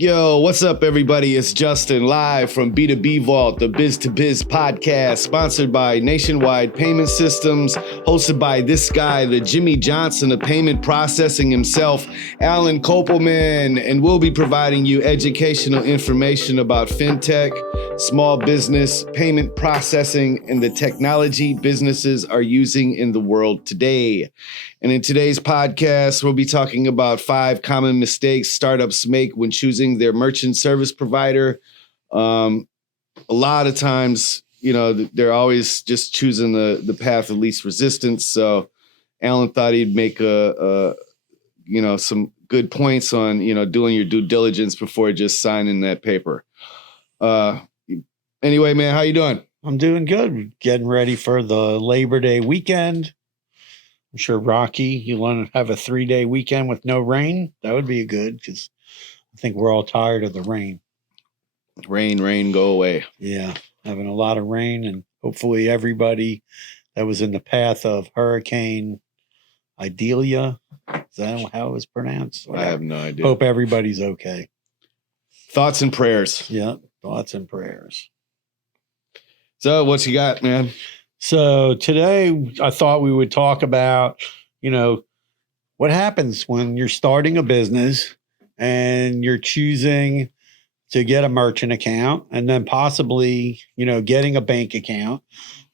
Yo, what's up, everybody? It's Justin, live from B2B Vault, the Biz to Biz podcast, sponsored by Nationwide Payment Systems, hosted by this guy, the Jimmy Johnson of payment processing himself, Alan Kopelman, and we'll be providing you educational information about fintech, small business, payment processing, and the technology businesses are using in the world today. And in today's podcast, we'll be talking about 5 common mistakes startups make when choosing their merchant service provider. A lot of times, they're always just choosing the path of least resistance. So Alan thought he'd make some good points on, doing your due diligence before just signing that paper. Anyway, man, how you doing? I'm doing good. Getting ready for the Labor Day weekend. I'm sure, Rocky, you want to have a 3-day weekend with no rain? That would be good because I think we're all tired of the rain. Rain, go away. Yeah, having a lot of rain, and hopefully everybody that was in the path of Hurricane Idalia, is that how it was pronounced? I have no idea. Hope everybody's okay. Thoughts and prayers. Yeah, thoughts and prayers. So what you got, man? So today I thought we would talk about, what happens when you're starting a business and you're choosing to get a merchant account and then possibly, getting a bank account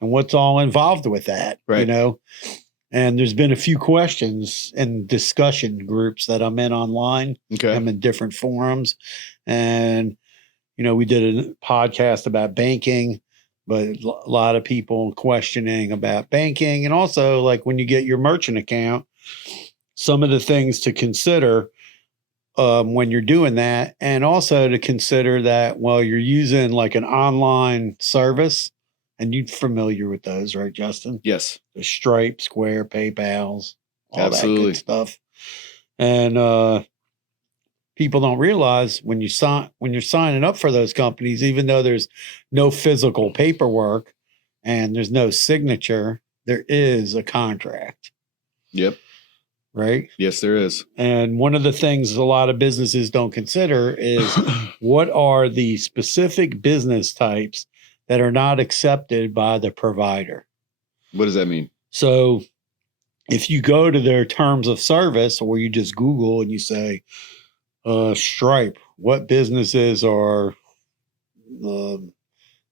and what's all involved with that, right. And there's been a few questions and discussion groups that I'm in online. Okay. I'm in different forums and, we did a podcast about banking. But a lot of people questioning about banking and also like when you get your merchant account, some of the things to consider when you're doing that. And also to consider that, well, you're using like an online service and you're familiar with those, right, Justin? Yes. The Stripe, Square, PayPals, all Absolutely. that good stuff. And people don't realize when you're signing up for those companies, even though there's no physical paperwork and there's no signature, there is a contract. Yep. Right? Yes, there is. And one of the things a lot of businesses don't consider is what are the specific business types that are not accepted by the provider. What does that mean? So if you go to their terms of service or you just Google and you say, Stripe, what businesses are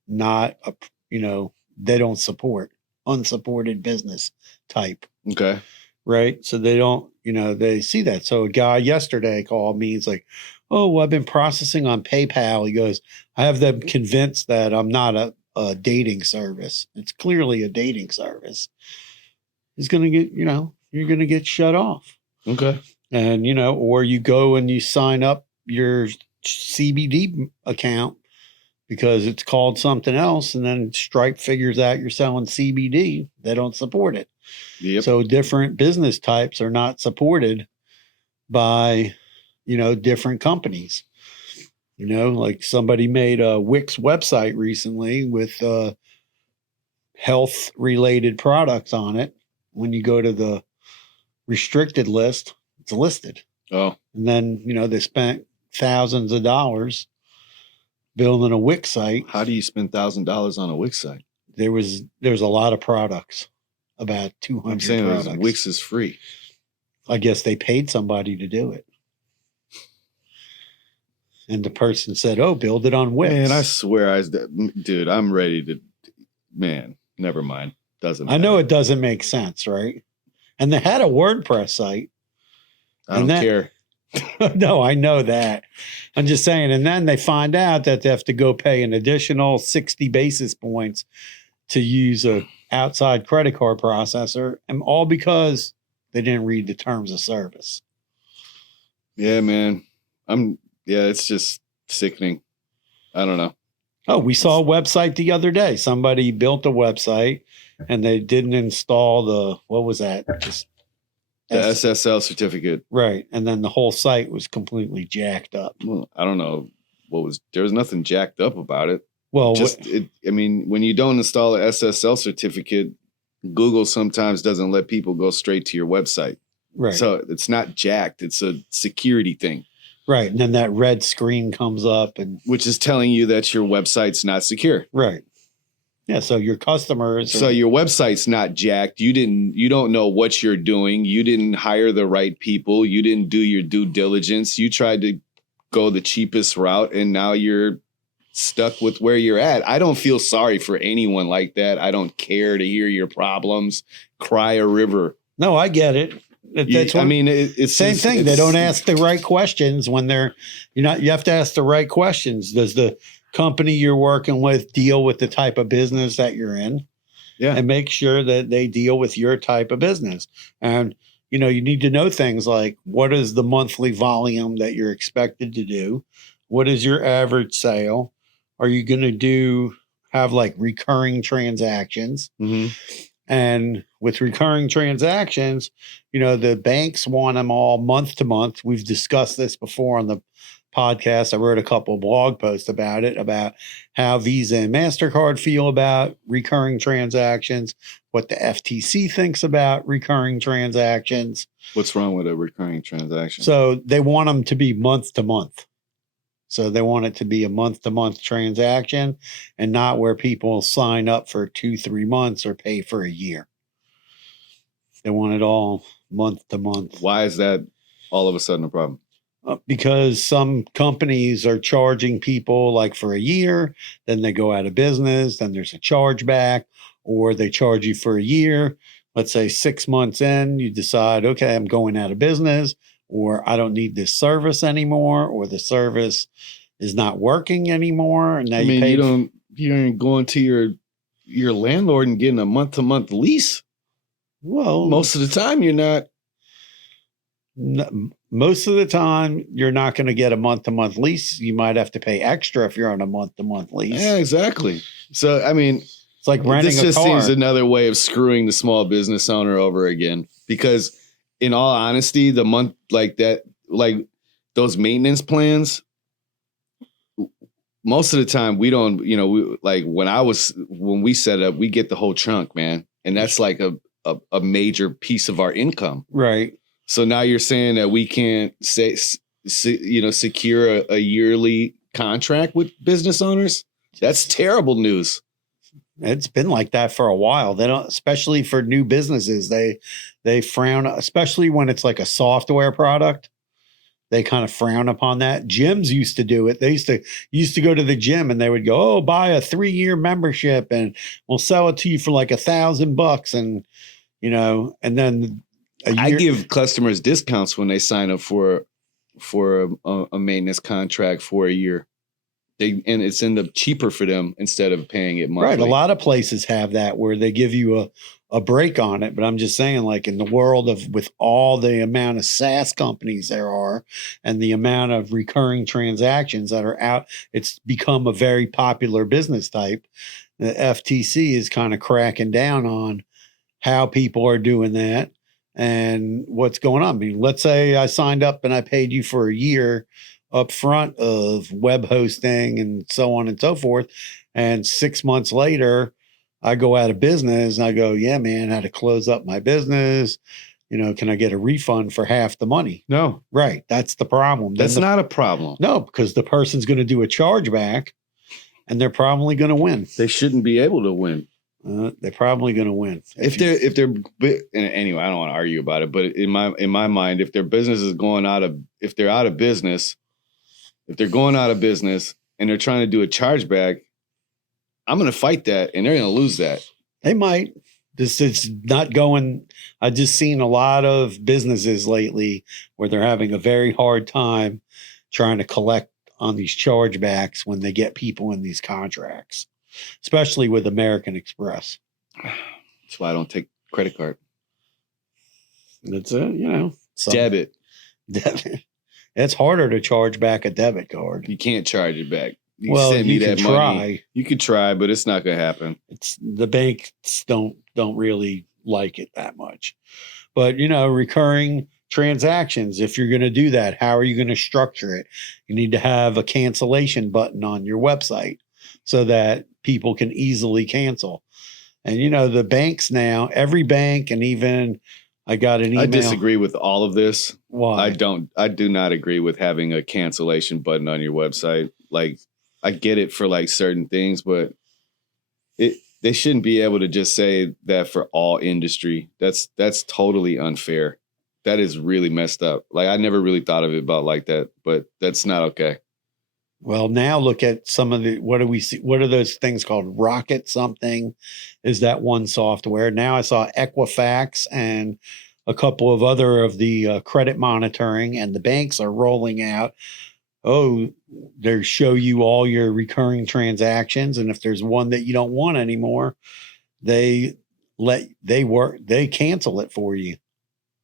not, they don't support unsupported business type. Okay. Right. So they don't, they see that. So a guy yesterday called me. He's like, oh, well, I've been processing on PayPal. He goes, I have them convinced that I'm not a dating service. It's clearly a dating service. He's going to get, you're going to get shut off. Okay. And, or you go and you sign up your CBD account because it's called something else. And then Stripe figures out you're selling CBD. They don't support it. Yep. So different business types are not supported by, different companies. Like somebody made a Wix website recently with health related products on it. When you go to the restricted list, it's listed. Oh. And then, they spent thousands of dollars building a Wix site. How do you spend $1,000 on a Wix site? There's a lot of products, about 200 I'm saying products. Wix is free. I guess they paid somebody to do it. And the person said, oh, build it on Wix. Man, I swear, dude, I'm ready to, never mind. Doesn't matter. I know it doesn't make sense, right? And they had a WordPress site. I don't care. No, I know that. I'm just saying. And then they find out that they have to go pay an additional 60 basis points to use a outside credit card processor, and all because they didn't read the terms of service. Yeah, man. It's just sickening. I don't know. Oh, we saw a website the other day. Somebody built a website and they didn't install what was that? Just the SSL certificate. Right. And then the whole site was completely jacked up. Well, I don't know there was nothing jacked up about it. Well, when you don't install an SSL certificate, Google sometimes doesn't let people go straight to your website. Right. So it's not jacked. It's a security thing. Right. And then that red screen comes up and which is telling you that your website's not secure. right. Yeah. So your customers. So your website's not jacked. You don't know what you're doing. You didn't hire the right people. You didn't do your due diligence. You tried to go the cheapest route and now you're stuck with where you're at. I don't feel sorry for anyone like that. I don't care to hear your problems. Cry a river. No, I get it. That's it's same thing. They don't ask the right questions when you have to ask the right questions. Does the company you're working with deal with the type of business that you're in? Yeah. And make sure that they deal with your type of business. And, you need to know things like what is the monthly volume that you're expected to do? What is your average sale? Are you going to have like recurring transactions? Mm-hmm. And with recurring transactions, the banks want them all month to month. We've discussed this before on the podcast. I wrote a couple of blog posts about it, about how Visa and MasterCard feel about recurring transactions, what the FTC thinks about recurring transactions. What's wrong with a recurring transaction? So they want them to be month to month. So they want it to be a month-to-month transaction and not where people sign up for 2-3 months or pay for a year. They want it all month to month. Why is that all of a sudden a problem? Because some companies are charging people like for a year, then they go out of business, then there's a chargeback, or they charge you for a year. Let's say 6 months in, you decide, okay, I'm going out of business, or I don't need this service anymore, or the service is not working anymore. And now you ain't going to your landlord and getting a month-to-month lease. Well, most of the time you're not. Most of the time you're not going to get a month-to-month lease. You might have to pay extra if you're on a month-to-month lease. Yeah, exactly. So, it's like renting a car. This just seems another way of screwing the small business owner over again, because in all honesty, the month like that, like those maintenance plans, most of the time we don't, when we set up, we get the whole chunk, man. And that's like a major piece of our income. Right. So now you're saying that we can't secure a yearly contract with business owners? That's terrible news. It's been like that for a while. They don't, especially for new businesses, they frown, especially when it's like a software product. They kind of frown upon that. Gyms used to do it. They used to go to the gym and they would go, "Oh, buy a 3-year membership and we'll sell it to you for like $1,000." And, and then I give customers discounts when they sign up for a maintenance contract for a year. And it's end up cheaper for them instead of paying it monthly. Right. A lot of places have that where they give you a break on it. But I'm just saying, like in the world with all the amount of SaaS companies there are and the amount of recurring transactions that are out, it's become a very popular business type. The FTC is kind of cracking down on how people are doing that and what's going on. Let's say I signed up and I paid you for a year up front of web hosting and so on and so forth. And 6 months later, I go out of business and I go, "Yeah, man, I had to close up my business. Can I get a refund for half the money?" No. Right. That's the problem. That's not a problem. No, because the person's going to do a chargeback and they're probably going to win. They shouldn't be able to win. They're probably going to win. If they're anyway, I don't want to argue about it, but in my mind, if their business is if they're out of business, if they're going out of business and they're trying to do a chargeback, I'm going to fight that and they're going to lose that. They might. It's not going. I've just seen a lot of businesses lately where they're having a very hard time trying to collect on these chargebacks when they get people in these contracts, especially with American Express. That's why I don't take credit card. It's debit. It's harder to charge back a debit card. You can't charge it back. You send me that money. You could try, but it's not going to happen. It's the banks don't really like it that much. But recurring transactions, if you're going to do that, how are you going to structure it? You need to have a cancellation button on your website so that people can easily cancel. And the banks now, every bank and even I got an email. I disagree with all of this. Why? I do not agree with having a cancellation button on your website. Like, I get it for like certain things, but they shouldn't be able to just say that for all industry. That's totally unfair. That is really messed up. Like, I never really thought of it about like that, but that's not okay. Well, now look at some of the, what do we see? What are those things called? Rocket something is that one software. Now I saw Equifax and a couple of other of the credit monitoring, and the banks are rolling out. Oh, they show you all your recurring transactions. And if there's one that you don't want anymore, they cancel it for you.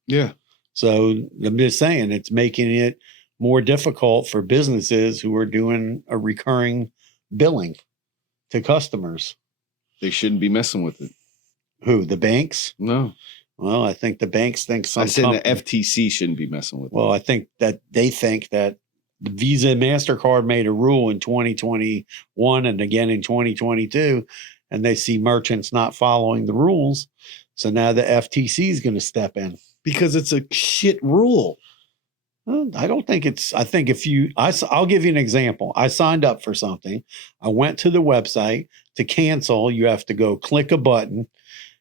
Yeah. So I'm just saying it's making it more difficult for businesses who are doing a recurring billing to customers. They shouldn't be messing with it. Who? The banks? No. Well, I think the banks think I said the FTC shouldn't be messing with it. Well, I think that they think that the Visa and MasterCard made a rule in 2021 and again in 2022, and they see merchants not following the rules. So now the FTC is going to step in. Because it's a shit rule. I don't think it's, I think if you, I'll give you an example. I signed up for something. I went to the website to cancel. You have to go click a button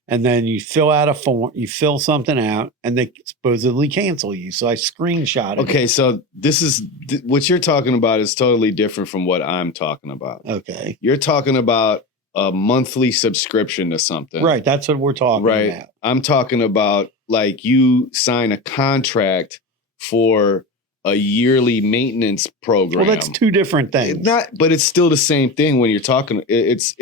and then you fill out a form, you fill something out and they supposedly cancel you. So I screenshot it. Okay. So this is what you're talking about is totally different from what I'm talking about. Okay. You're talking about a monthly subscription to something. Right. That's what we're talking about. I'm talking about like you sign a contract for a yearly maintenance program. Well, that's two different things. But it's still the same thing when you're talking. It's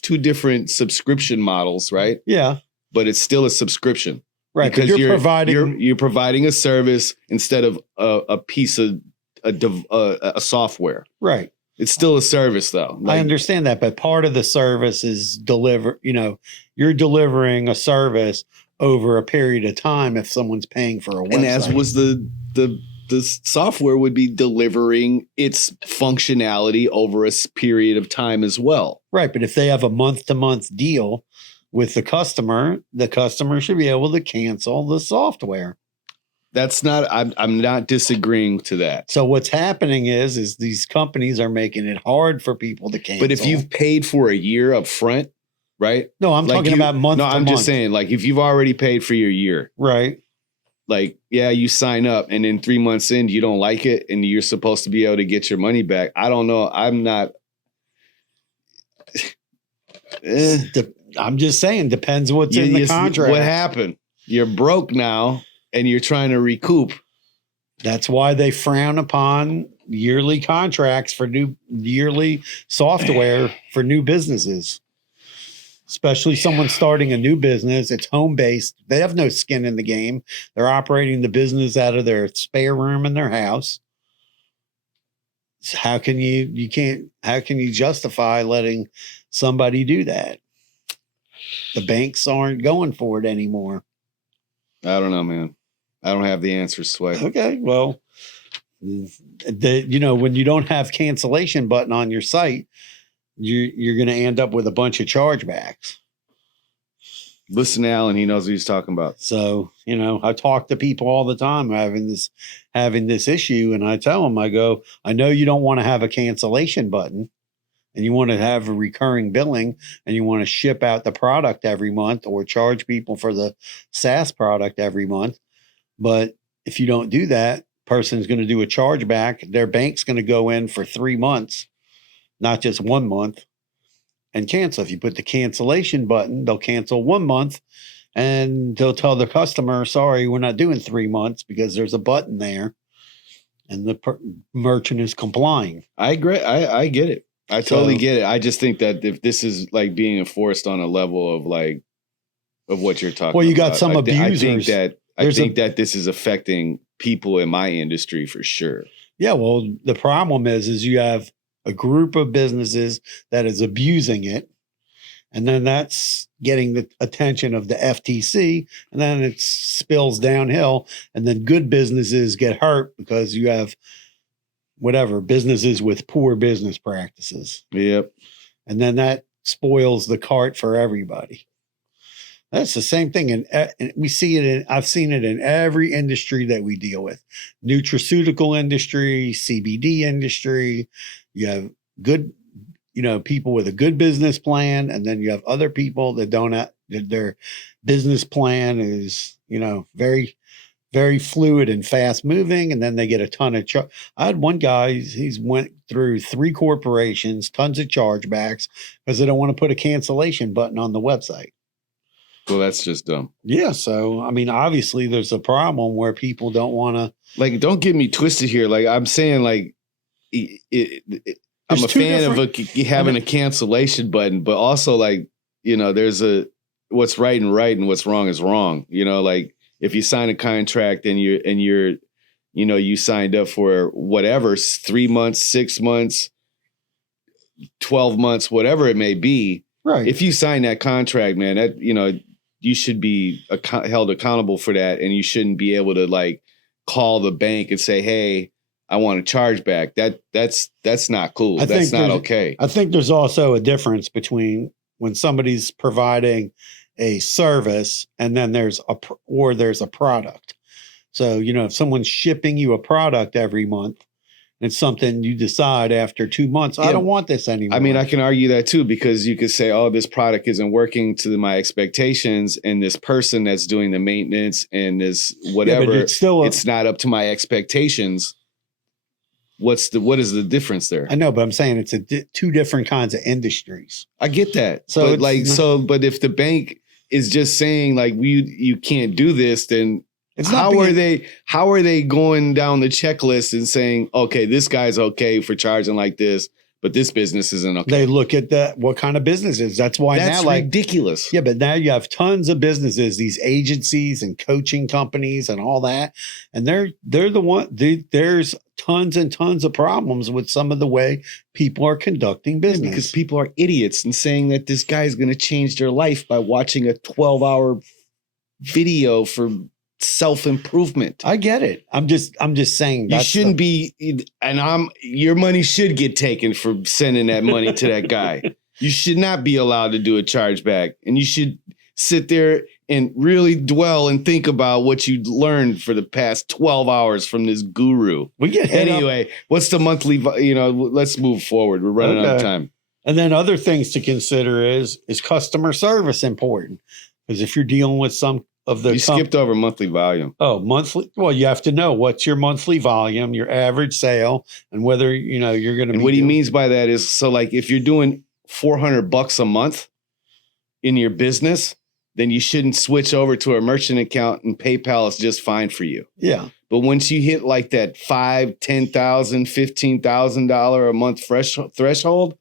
two different subscription models, right? Yeah. But it's still a subscription. Right. Because you're providing a service instead of a piece of a software. Right. It's still a service, though. I understand that, but part of the service is you're delivering a service over a period of time if someone's paying for a website. And as was the software would be delivering its functionality over a period of time as well. Right, but if they have a month-to-month deal with the customer should be able to cancel the software. That's not, I'm not disagreeing to that. So what's happening is these companies are making it hard for people to cancel. But if you've paid for a year up front, right? No, I'm talking about month to month. No, I'm just saying, like, if you've already paid for your year. Right. Like, yeah, you sign up and then 3 months in, you don't like it and you're supposed to be able to get your money back. I don't know. I'm not. I'm just saying, depends what's in the contract. What happened? You're broke now and you're trying to recoup. That's why they frown upon yearly contracts for yearly software for new businesses. Especially someone starting a new business, it's home-based. They have no skin in the game. They're operating the business out of their spare room in their house. So how can you justify letting somebody do that? The banks aren't going for it anymore. I don't know, man. I don't have the answers, Sway. Okay, well, when you don't have cancellation button on your site, you're going to end up with a bunch of chargebacks. Listen to Alan. He knows what he's talking about. So, I talk to people all the time having this issue. And I tell them, I go, I know you don't want to have a cancellation button and you want to have a recurring billing and you want to ship out the product every month or charge people for the SaaS product every month. But if you don't do that, person's going to do a chargeback. Their bank's going to go in for 3 months. Not just 1 month, and cancel. If you put the cancellation button, they'll cancel 1 month and they'll tell the customer, sorry, we're not doing 3 months because there's a button there and the merchant is complying. I agree. I get it. I totally get it. I just think that if this is like being enforced on a level of what you're talking about. Well, you got some abusers. I think that this is affecting people in my industry for sure. Yeah. Well, the problem is you have a group of businesses that is abusing it. And then that's getting the attention of the FTC. And then it spills downhill. And then good businesses get hurt because you have businesses with poor business practices. Yep. And then that spoils the cart for everybody. That's the same thing. And we see it I've seen it in every industry that we deal with. Nutraceutical industry, CBD industry. You have good, people with a good business plan. And then you have other people that don't have, that their business plan is, very, very fluid and fast moving. And then they get a ton of, I had one guy, he's went through 3 corporations, tons of chargebacks because they don't want to put a cancellation button on the website. Well, that's just dumb. Yeah. So, I mean, obviously there's a problem where people don't want to. Like, don't get me twisted here. Like, I'm saying, like, I'm a fan of having a cancellation button, but also, like, there's what's right and what's wrong is wrong. Like, if you sign a contract and you're you signed up for whatever, 3 months, 6 months, 12 months, whatever it may be. Right. If you sign that contract, man, that, you should be held accountable for that. And you shouldn't be able to, like, call the bank and say, hey, I want a charge back. That's not cool. That's not okay. I think there's also a difference between when somebody's providing a service and then there's a product. So, if someone's shipping you a product every month, it's something you decide after 2 months, I don't want this anymore. I mean, I can argue that too, because you could say, oh, this product isn't working to my expectations. And this person that's doing the maintenance and this whatever, it's not up to my expectations. What is the difference there? I know, but I'm saying it's two different kinds of industries. I get that. So but if the bank is just saying, like, you can't do this, then how are they going down the checklist and saying, okay, this guy's okay for charging like this, but this business isn't okay? They look at what kind of business is. That's why that's ridiculous. Yeah, but now you have tons of businesses, these agencies and coaching companies and all that, and they're the one. There's tons and tons of problems with some of the way people are conducting business because people are idiots and saying that this guy is going to change their life by watching a 12-hour video for self-improvement. I get it. I'm just saying you shouldn't be, and your money should get taken for sending that money to that guy. You should not be allowed to do a chargeback, and you should sit there and really dwell and think about what you learned for the past 12 hours from this guru. Anyway, what's the monthly, let's move forward. We're running out of time. And then other things to consider is customer service important? Because if you're dealing with some of the... You skipped over monthly volume. Oh, monthly. Well, you have to know what's your monthly volume, your average sale, and whether, you're going to... And what he means by that is, so like if you're doing $400 a month in your business, then you shouldn't switch over to a merchant account, and PayPal is just fine for you. Yeah. But once you hit like that $5,000, $10,000, $15,000 a month threshold,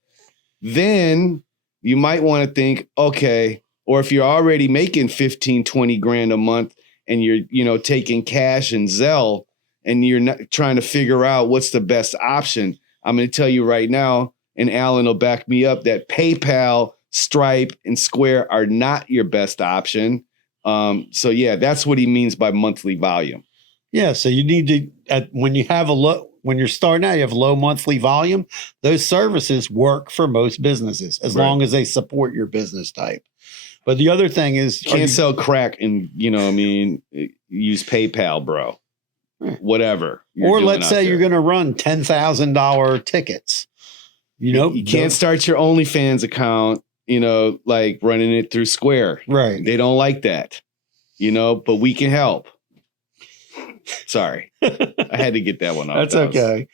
then you might want to think, okay, or if you're already making 15, 20 grand a month and you're, taking cash and Zelle and you're not trying to figure out what's the best option, I'm going to tell you right now, and Alan will back me up, that PayPal, Stripe, and Square are not your best option. So yeah, that's what he means by monthly volume. Yeah. So you need to, when you're starting out, you have low monthly volume. Those services work for most businesses as long as they support your business type. But the other thing is, you can't sell crack and, use PayPal, bro. Whatever. Or let's say you're going to run $10,000 tickets. You can't start your OnlyFans account, like running it through Square. Right. They don't like that, but we can help. Sorry. I had to get that one off. That's okay.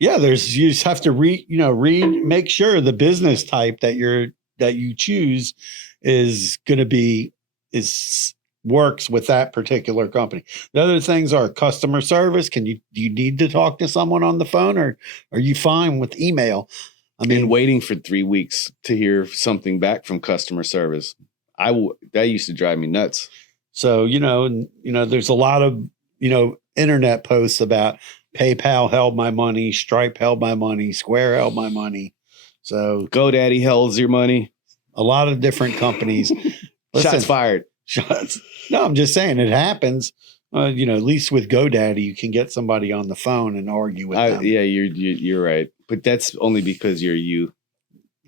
Yeah. You just have to make sure the business type that you choose is going to be, works with that particular company. The other things are customer service. Do you need to talk to someone on the phone, or are you fine with email? I mean, waiting for 3 weeks to hear something back from customer service. That used to drive me nuts. So, there's a lot of, internet posts about PayPal held my money, Stripe held my money, Square held my money. So GoDaddy holds your money. A lot of different companies. Shots fired. No, I'm just saying it happens. At least with GoDaddy, you can get somebody on the phone and argue with them. Yeah, you're right. But that's only because you're you.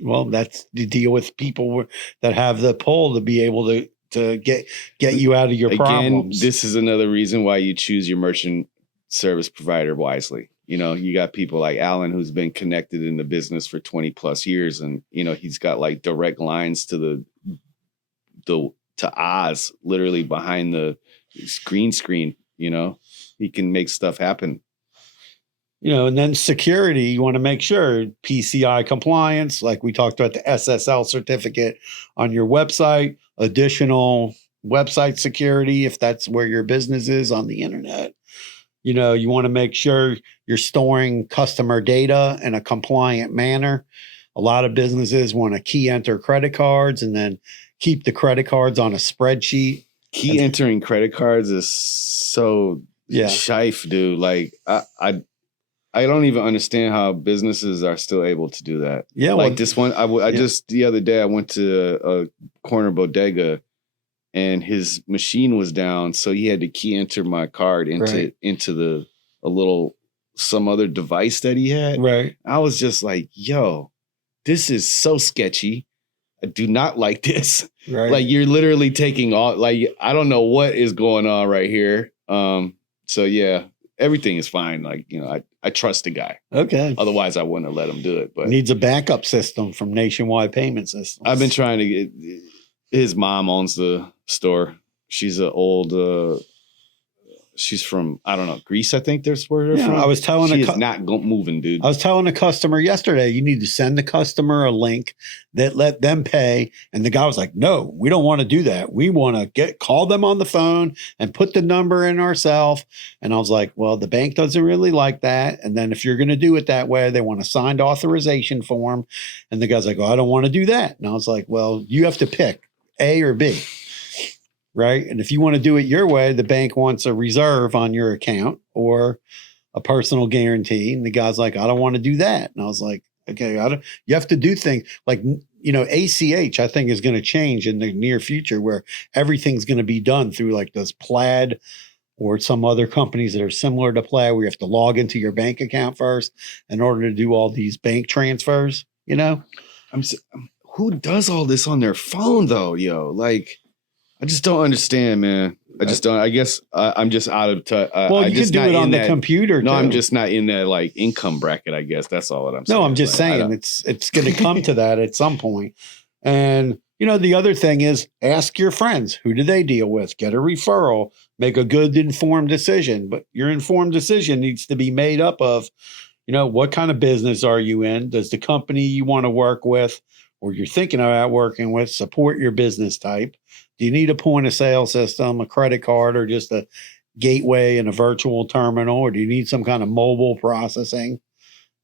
Well, that's to deal with people that have the pull to be able to get you out of your problems. This is another reason why you choose your merchant service provider wisely. You know, you got people like Alan, who's been connected in the business for 20 plus years. And, you know, he's got like direct lines to to Oz, literally behind the green screen. You know, he can make stuff happen. You know, and then security, you want to make sure PCI compliance, like we talked about the SSL certificate on your website, additional website security, if that's where your business is on the internet. You know, you want to make sure you're storing customer data in a compliant manner. A lot of businesses want to key enter credit cards and then keep the credit cards on a spreadsheet. Key entering credit cards is so shife, dude. Like I don't even understand how businesses are still able to do that. Yeah, like this one, I just the other day I went to a corner bodega, and his machine was down, so he had to key enter my card into some other device that he had. Right. I was just like, yo, this is so sketchy. I do not like this. Right. Like you're literally taking all, like, I don't know what is going on right here. So yeah, everything is fine. Like, you know, I trust the guy. Okay. Otherwise I wouldn't have let him do it. But needs a backup system from Nationwide Payment Systems. I've been trying to get, his mom owns the store. She's an old, she's from, I don't know, Greece, I think that's where they're from. I was telling she is not moving, dude. I was telling a customer yesterday, you need to send the customer a link that let them pay. And the guy was like, no, we don't want to do that. We want to call them on the phone and put the number in ourselves. And I was like, well, the bank doesn't really like that. And then if you're going to do it that way, they want a signed authorization form. And the guy's like, well, I don't want to do that. And I was like, well, you have to pick A or B. Right. And if you want to do it your way, the bank wants a reserve on your account or a personal guarantee. And the guy's like, I don't want to do that. And I was like, okay, you have to do things like, you know, ACH, I think is going to change in the near future where everything's going to be done through like those Plaid or some other companies that are similar to Plaid where you have to log into your bank account first in order to do all these bank transfers, you know? Who does all this on their phone though, yo? Like, I just don't understand, man. I just don't. I guess I'm just out of touch. Well, you can do it on the computer. No, too. I'm just not in that like income bracket. I guess that's all that I'm saying. No, I'm just saying it's going to come to that at some point. And you know, the other thing is ask your friends, who do they deal with? Get a referral. Make a good informed decision. But your informed decision needs to be made up of, you know, what kind of business are you in? Does the company you want to work with or you're thinking about working with support your business type? Do you need a point of sale system, a credit card, or just a gateway and a virtual terminal? Or do you need some kind of mobile processing,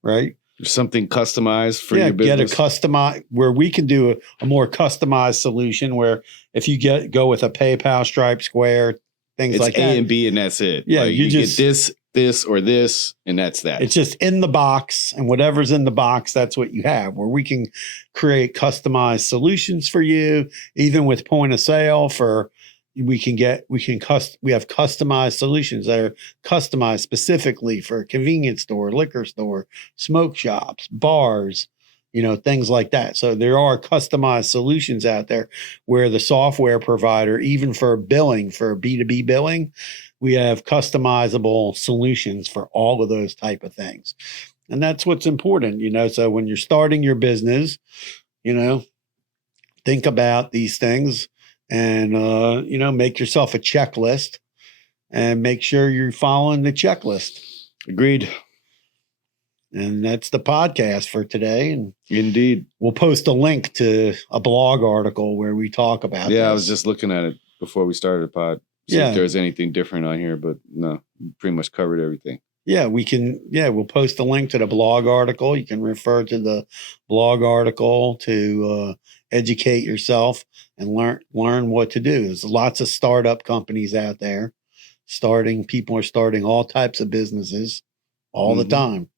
right? Something customized for your business? Get a customized, where we can do a more customized solution where if you go with a PayPal, Stripe, Square, things like that. It's A and B and that's it. Yeah, like you get this or this, and that's that. It's just in the box, and whatever's in the box, that's what you have, where we can create customized solutions for you, even with point of sale we have customized solutions that are customized specifically for a convenience store, liquor store, smoke shops, bars, you know, things like that. So there are customized solutions out there where the software provider, even for billing, for B2B billing, we have customizable solutions for all of those type of things. And that's what's important, you know. So when you're starting your business, you know, think about these things and, you know, make yourself a checklist and make sure you're following the checklist. Agreed. And that's the podcast for today. And indeed, we'll post a link to a blog article where we talk about this. I was just looking at it before we started the pod. See if there's anything different on here, but no, pretty much covered everything. Yeah, we'll post a link to the blog article. You can refer to the blog article to educate yourself and learn what to do. There's lots of startup companies out there people are starting all types of businesses all the time.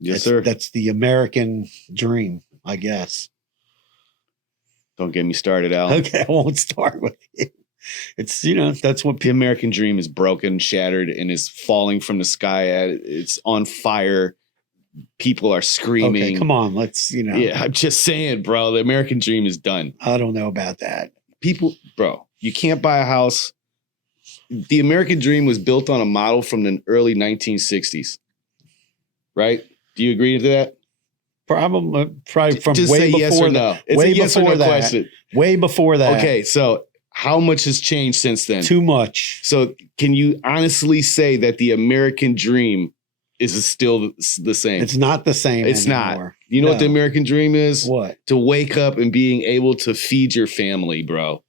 Yes, sir. That's the American dream, I guess. Don't get me started, Al. Okay, I won't start with it. It's, you know, that's what the American dream is broken, shattered, and is falling from the sky. It's on fire. People are screaming. Okay, come on, let's, you know. Yeah, I'm just saying, bro, the American dream is done. I don't know about that. people, bro, you can't buy a house. The American dream was built on a model from the early 1960s, right? Do you agree to that? Probably from Just way say before yes or no. It's way a yes or before no that. question. Way before that. Okay, so how much has changed since then? Too much. So can you honestly say that the American dream is still the same? It's not the same It's anymore. not. You know what the American dream is? What? To wake up and being able to feed your family, bro.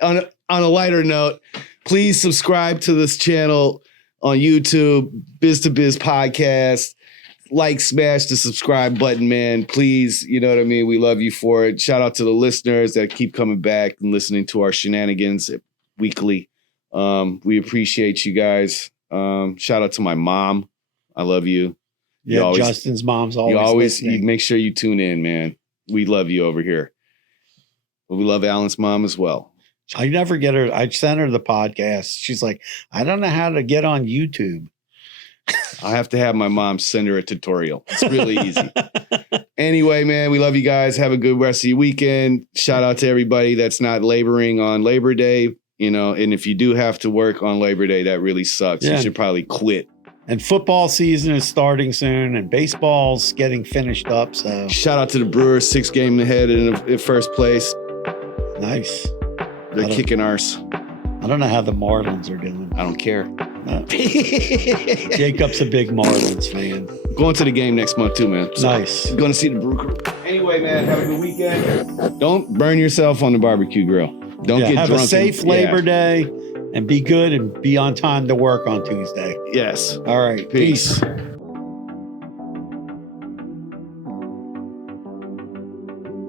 on a lighter note, please subscribe to this channel on YouTube, Biz to Biz Podcast. Like, smash the subscribe button, man. Please, you know what I mean? We love you for it. Shout out to the listeners that keep coming back and listening to our shenanigans weekly. We appreciate you guys. Shout out to my mom. I love you. Yeah, Justin's mom's always you make sure you tune in, man. We love you over here. But we love Alan's mom as well. I never get her. I sent her the podcast. She's like, I don't know how to get on YouTube. I have to have my mom send her a tutorial. It's really easy. Anyway, man, we love you guys. Have a good rest of your weekend. Shout out to everybody that's not laboring on Labor Day. You know, and if you do have to work on Labor Day, that really sucks. Yeah. You should probably quit. And football season is starting soon, and baseball's getting finished up. So shout out to the Brewers, 6 game ahead in first place. Nice. They're kicking arse. I don't know how the Marlins are doing. I don't care. Jacob's a big Marlins fan. Going to the game next month too, man. So nice. Going to see the Brew Crew. Anyway, man, have a good weekend. Don't burn yourself on the barbecue grill. Don't get have drunk. Have a safe Labor Day and be good and be on time to work on Tuesday. Yes. All right. Peace.